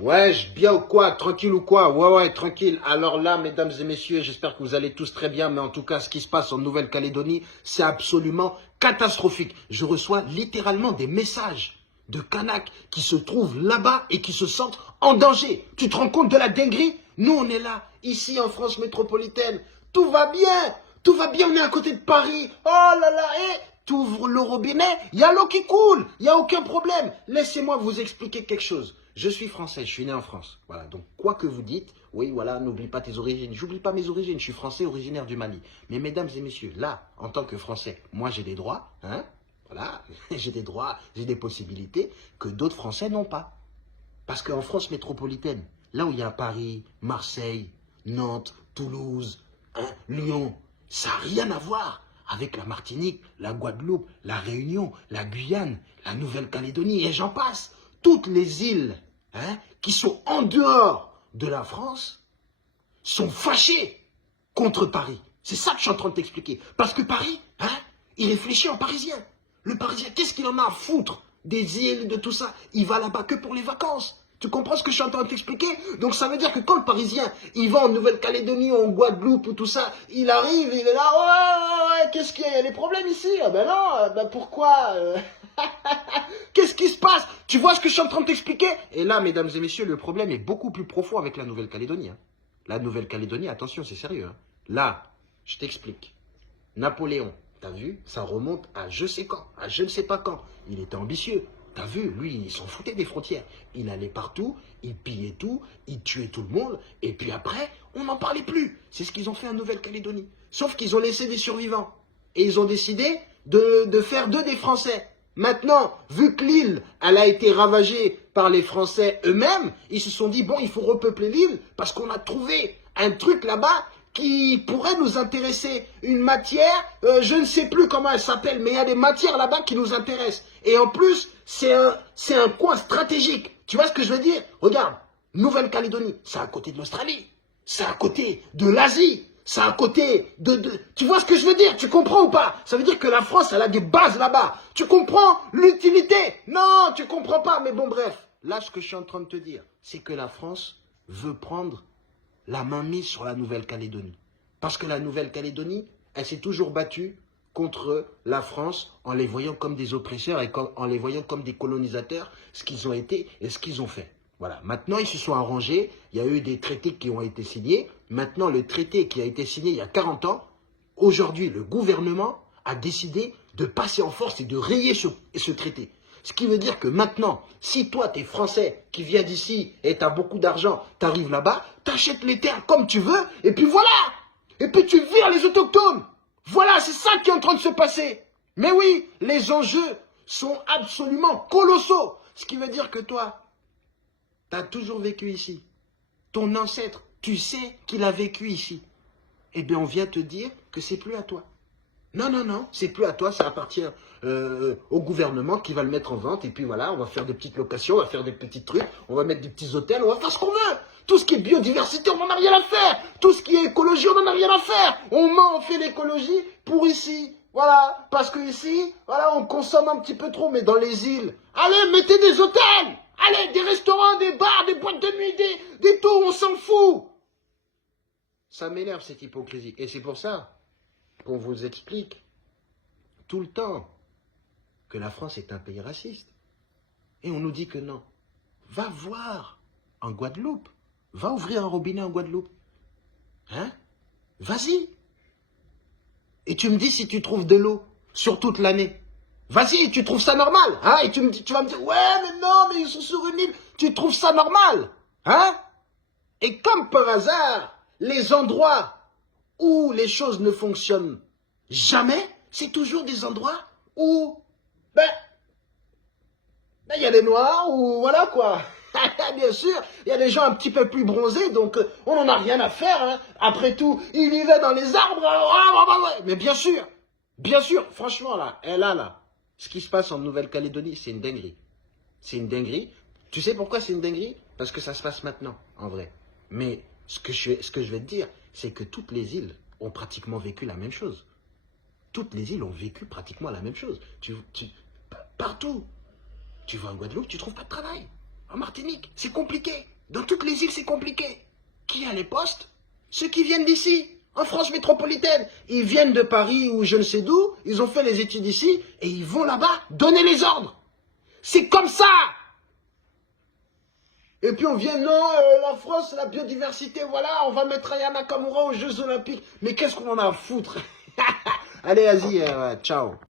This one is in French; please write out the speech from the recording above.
Ouais, bien ou quoi? Tranquille ou quoi? Ouais, tranquille. Alors là, mesdames et messieurs, j'espère que vous allez tous très bien, mais en tout cas, ce qui se passe en Nouvelle-Calédonie, c'est absolument catastrophique. Je reçois littéralement des messages de Kanaks qui se trouvent là-bas et qui se sentent en danger. Tu te rends compte de la dinguerie? Nous, on est là, ici en France métropolitaine. Tout va bien. Tout va bien, on est à côté de Paris. Oh là là, t'ouvres le robinet, il y a l'eau qui coule, il n'y a aucun problème. Laissez-moi vous expliquer quelque chose. Je suis français, je suis né en France. Voilà, donc quoi que vous dites, oui, voilà, n'oublie pas tes origines. J'oublie pas mes origines, je suis français, originaire du Mali. Mais mesdames et messieurs, là, en tant que français, moi j'ai des droits, hein, voilà, j'ai des droits, j'ai des possibilités que d'autres français n'ont pas. Parce qu'en France métropolitaine, là où il y a Paris, Marseille, Nantes, Toulouse, hein, Lyon, ça n'a rien à voir avec la Martinique, la Guadeloupe, la Réunion, la Guyane, la Nouvelle-Calédonie, et j'en passe. Toutes les îles hein, qui sont en dehors de la France sont fâchées contre Paris. C'est ça que je suis en train de t'expliquer. Parce que Paris, hein, il réfléchit en parisien. Le parisien, qu'est-ce qu'il en a à foutre des îles, de tout ça? Il va là-bas que pour les vacances. Tu comprends ce que je suis en train de t'expliquer? Donc ça veut dire que quand le Parisien, il va en Nouvelle-Calédonie, en Guadeloupe ou tout ça, il arrive, il est là, ouais, qu'est-ce qu'il y a? Il y a des problèmes ici? Ah ben non, ben pourquoi Qu'est-ce qui se passe? Tu vois ce que je suis en train de t'expliquer? Et là, mesdames et messieurs, le problème est beaucoup plus profond avec la Nouvelle-Calédonie. Hein. La Nouvelle-Calédonie, attention, c'est sérieux. Hein. Là, je t'explique. Napoléon, t'as vu? Ça remonte à je sais quand, à je ne sais pas quand. Il était ambitieux. T'as vu? Lui, il s'en foutait des frontières. Il allait partout, il pillait tout, il tuait tout le monde. Et puis après, on n'en parlait plus. C'est ce qu'ils ont fait en Nouvelle-Calédonie. Sauf qu'ils ont laissé des survivants. Et ils ont décidé de faire d'eux des Français. Maintenant, vu que l'île, elle a été ravagée par les Français eux-mêmes, ils se sont dit, bon, il faut repeupler l'île parce qu'on a trouvé un truc là-bas qui pourrait nous intéresser. Une matière, je ne sais plus comment elle s'appelle, mais il y a des matières là-bas qui nous intéressent. Et en plus, c'est un coin stratégique. Tu vois ce que je veux dire? Regarde, Nouvelle-Calédonie, c'est à côté de l'Australie. C'est à côté de l'Asie. C'est à côté de... Tu vois ce que je veux dire? Tu comprends ou pas? Ça veut dire que la France, elle a des bases là-bas. Tu comprends l'utilité? Non, tu comprends pas. Mais bon, bref. Là, ce que je suis en train de te dire, c'est que la France veut prendre la main mise sur la Nouvelle-Calédonie. Parce que la Nouvelle-Calédonie, elle s'est toujours battue contre la France en les voyant comme des oppresseurs et en les voyant comme des colonisateurs, ce qu'ils ont été et ce qu'ils ont fait. Voilà. Maintenant, ils se sont arrangés. Il y a eu des traités qui ont été signés. Maintenant, le traité qui a été signé il y a 40 ans, aujourd'hui, le gouvernement a décidé de passer en force et de rayer ce traité. Ce qui veut dire que maintenant, si toi, tu es français, qui viens d'ici et tu as beaucoup d'argent, tu arrives là-bas, tu achètes les terres comme tu veux, et puis voilà. Et puis tu vires les autochtones. Voilà, c'est ça qui est en train de se passer. Mais oui, les enjeux sont absolument colossaux. Ce qui veut dire que toi, tu as toujours vécu ici. Ton ancêtre, tu sais qu'il a vécu ici. Eh bien, on vient te dire que c'est plus à toi. Non, non, non, c'est plus à toi, ça appartient au gouvernement qui va le mettre en vente. Et puis voilà, on va faire des petites locations, on va faire des petits trucs, on va mettre des petits hôtels, on va faire ce qu'on veut. Tout ce qui est biodiversité, on n'en a rien à faire. Tout ce qui est écologie, on n'en a rien à faire. On ment, on fait l'écologie pour ici. Voilà, parce que ici, voilà, on consomme un petit peu trop, mais dans les îles, allez, mettez des hôtels. Allez, des restaurants, des bars, des boîtes de nuit, des tout, on s'en fout. Ça m'énerve cette hypocrisie. Et c'est pour ça qu'on vous explique tout le temps que la France est un pays raciste. Et on nous dit que non. Va voir en Guadeloupe. Va ouvrir un robinet en Guadeloupe. Hein? Vas-y. Et tu me dis si tu trouves de l'eau sur toute l'année. Vas-y, tu trouves ça normal. Hein? Et tu vas me dire, ouais, mais non, mais ils sont sur une île. Tu trouves ça normal. Hein? Et comme par hasard, les endroits où les choses ne fonctionnent jamais, c'est toujours des endroits où, ben, il y a des noirs, ou voilà quoi. Bien sûr, il y a des gens un petit peu plus bronzés, donc on n'en a rien à faire. Hein. Après tout, ils vivaient dans les arbres. Mais bien sûr, franchement là, ce qui se passe en Nouvelle-Calédonie, c'est une dinguerie. C'est une dinguerie. Tu sais pourquoi c'est une dinguerie? Parce que ça se passe maintenant, en vrai. Mais ce que je vais te dire, c'est que toutes les îles ont pratiquement vécu la même chose. Toutes les îles ont vécu pratiquement la même chose. Partout. Tu vas en Guadeloupe, tu ne trouves pas de travail. En Martinique, c'est compliqué. Dans toutes les îles, c'est compliqué. Qui a les postes? Ceux qui viennent d'ici, en France métropolitaine. Ils viennent de Paris ou je ne sais d'où, ils ont fait les études ici et ils vont là-bas donner les ordres. C'est comme ça. Et puis on vient, non, la France, la biodiversité, voilà, on va mettre Aya Nakamura aux Jeux Olympiques. Mais qu'est-ce qu'on en a à foutre? Allez, vas-y, ciao.